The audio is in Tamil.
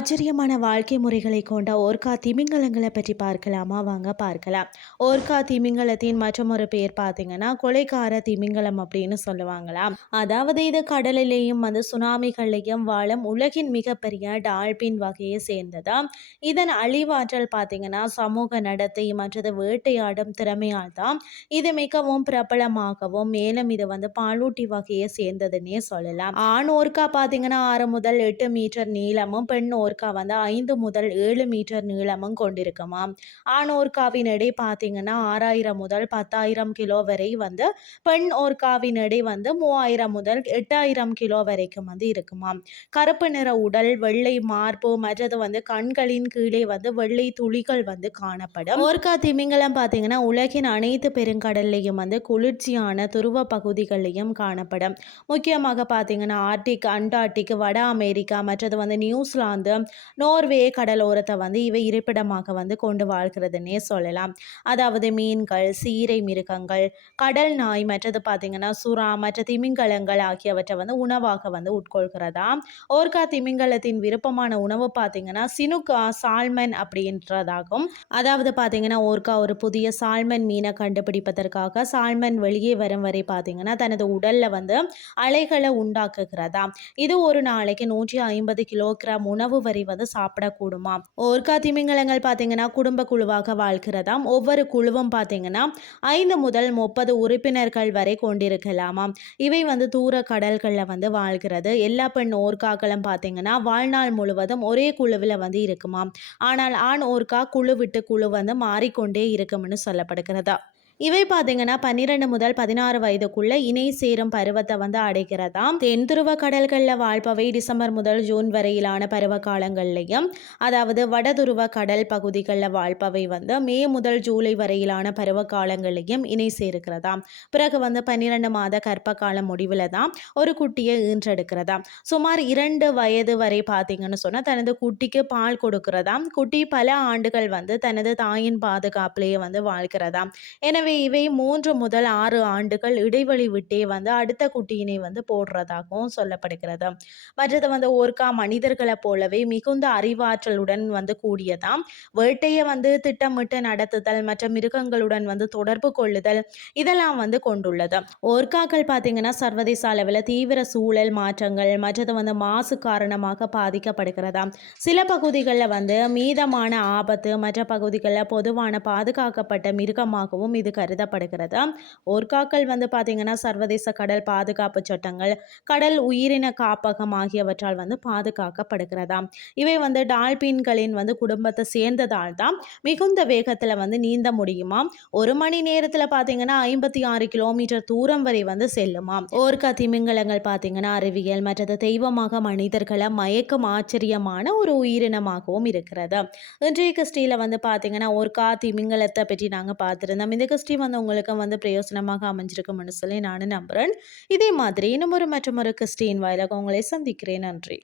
ஆச்சரியமான வாழ்க்கை முறைகளை கொண்ட ஓர்கா திமிங்கலங்களை பற்றி பார்க்கலாமா? வாங்க பார்க்கலாம். ஓர்கா திமிங்கலத்தின் மற்றொரு பேர் பார்த்தீங்கன்னா கொலைக்கார திமிங்கலம் அப்படின்னு சொல்லுவாங்களாம் அதாவது இது கடலிலேயும் வந்து சுனாமிகளையும் வாழும் உலகின் மிகப்பெரிய டால்பின் வகையை சேர்ந்ததா? இதன் அழிவாற்றல் பார்த்தீங்கன்னா சமூக நடத்தை மற்றது வேட்டையாடும் திறமையால் தான் இது மிகவும் பிரபலமாகவும் மேலும் இது வந்து பாலூட்டி வகையை சேர்ந்ததுன்னே சொல்லலாம். ஆண் ஓர்கா பார்த்தீங்கன்னா ஆறு முதல் எட்டு மீட்டர் நீளமும் பெண் ஓர்கா வந்து ஐந்து முதல் ஏழு மீட்டர் நீளமும் கொண்டிருக்குமாம். ஆண் ஓர்காவின் எடை பார்த்தீங்கன்னா ஆறாயிரம் முதல் பத்தாயிரம் கிலோ வரை வந்து பெண் ஓர்காவின் எடை வந்து மூவாயிரம் முதல் எட்டாயிரம் கிலோ வரைக்கும் வந்து இருக்குமாம். கருப்பு நிற உடல் வெள்ளை மார்பு மற்றது வந்து கண்களின் கீழே வந்து வெள்ளை துளிகள் வந்து காணப்படும். ஓர்கா திமிங்கலம் பார்த்தீங்கன்னா உலகின் அனைத்து பெருங்கடல்லையும் வந்து குளிர்ச்சியான துருவ பகுதிகளிலையும் காணப்படும். முக்கியமாக பார்த்தீங்கன்னா ஆர்டிக் அண்டார்டிக் வட அமெரிக்கா மற்றது வந்து நியூசிலாந்து நோர்வே கடலோரத்தை வந்து இவை இருப்பிடமாக வந்து கொண்டு வாழ்கிறதுன்னே சொல்லலாம். அதாவது மீன்கள் சீரை மிருகங்கள் கடல் நாய் மற்றது பார்த்தீங்கன்னா சுறா மற்ற திமிங்கலங்கள் ஆகியவற்றை வந்து உணவாக வந்து உட்கொள்கிறதா? ஓர்கா திமிங்கலத்தின் விருப்பமான உணவு பார்த்தீங்கன்னா சினுக்கா சால்மன் அப்படின்றதாகும். அதாவது பார்த்தீங்கன்னா ஓர்கா ஒரு புதிய சால்மன் மீனை கண்டுபிடிப்பதற்காக சால்மன் வெளியே வரும் வரை பார்த்தீங்கன்னா தனது உடலில் வந்து அலைகளை உண்டாக்குகிறதா? இது ஒரு நாளைக்கு நூற்றி ஐம்பது கிலோகிராம் உணவு வரை வந்து சாப்பிடக்கூடுமா? ஓர்கா திமிங்கலங்கள் பார்த்தீங்கன்னா குடும்ப குழுவாக வாழ்கிறதாம். ஒவ்வொரு குழுவும் பார்த்தீங்கன்னா ஐந்து முதல் முப்பது உறுப்பினர்கள் வரை கொண்டிருக்கலாமாம். இவை வந்து தூர கடல்களில் வந்து வாழ்கிறது. எல்லா பெண் ஓர்காக்களும் பார்த்தீங்கன்னா வாழ்நாள் முழுவதும் ஒரே குழுவில் வந்து இருக்குமாம். ஆனால் ஆண் ஓர்கா குழு விட்டு குழு வந்து மாறிக்கொண்டே இருக்கும்னு சொல்லப்படுகிறதா? இவை பார்த்தீங்கன்னா பன்னிரெண்டு முதல் பதினாறு வயதுக்குள்ள இணை சேரும் பருவத்தை வந்து அடைக்கிறதாம் தென் துருவ கடல்களில் வாழ்பவை டிசம்பர் முதல் ஜூன் வரையிலான பருவ காலங்கள்லையும் அதாவது வடதுருவ கடல் பகுதிகளில் வாழ்பவை வந்து மே முதல் ஜூலை வரையிலான பருவ காலங்களையும் இணை சேர்க்கிறதாம் பிறகு வந்து பன்னிரெண்டு மாத கற்ப காலம் முடிவில் தான் ஒரு குட்டியை ஈன்றெடுக்கிறதாம் சுமார் இரண்டு வயது வரை பார்த்தீங்கன்னு சொன்னால் தனது குட்டிக்கு பால் கொடுக்கிறதாம் குட்டி பல ஆண்டுகள் வந்து தனது தாயின் பாதுகாப்பிலேயே வந்து வாழ்கிறதாம் எனவே எனவே இவை மூன்று முதல் ஆறு ஆண்டுகள் இடைவெளி விட்டே வந்து அடுத்த குட்டியினை வந்து போடுறதாகவும் சொல்லப்படுகிறது. மற்றது வந்து ஓர்கா மனிதர்களை போலவே மிகுந்த அறிவாற்றலுடன் வந்து கூடியதாம். வேட்டையை வந்து திட்டமிட்டு நடத்துதல் மற்ற மிருகங்களுடன் வந்து தொடர்பு கொள்ளுதல் இதெல்லாம் வந்து கொண்டுள்ளது. ஓர்காக்கள் பார்த்தீங்கன்னா சர்வதேச அளவில் தீவிர சூழல் மாற்றங்கள் மற்றது வந்து மாசு காரணமாக பாதிக்கப்படுகிறதா சில பகுதிகளில் வந்து மீதமான ஆபத்து மற்ற பகுதிகளில் பொதுவான பாதுகாக்கப்பட்ட மிருகமாகவும் இது கருதப்படுகிறது? ஓர்காக்கள் வந்து பார்த்திங்கன்னா சர்வதேச கடல் பாதுகாப்பு சட்டங்கள் கடல் உயிரின காப்பகம் ஆகியவற்றால் வந்து பாதுகாக்கப்படுகிறதாம் இவை வந்து டால்பின்களின் வந்து குடும்பத்தை சேர்ந்ததால் தான் மிகுந்த வேகத்தில் வந்து நீந்த முடியுமா? ஒரு மணி நேரத்தில் பார்த்தீங்கன்னா ஐம்பத்தி ஆறு கிலோமீட்டர் தூரம் வரை வந்து செல்லுமாம் ஓர்கா திமிங்கலங்கள் பார்த்தீங்கன்னா அறிவியல் மற்றது தெய்வமாக மனிதர்களை மயக்கம் ஆச்சரியமான ஒரு உயிரினமாகவும் இருக்கிறது. இன்றைய கிறிஸ்டியில் வந்து பார்த்தீங்கன்னா ஓர்கா திமிங்கலத்தை பற்றி நாங்கள் பார்த்துருந்தோம் இந்த கிறிஸ்டி வந்து உங்களுக்கு வந்து பிரயோசனமாக அமைஞ்சிருக்கும்னு சொல்லி நானும் நம்புகிறேன் இதே மாதிரி இன்னும் ஒரு மற்றும் ஒரு கிறிஸ்டின் வாயிலாக உங்களை சந்திக்கிறேன். நன்றி.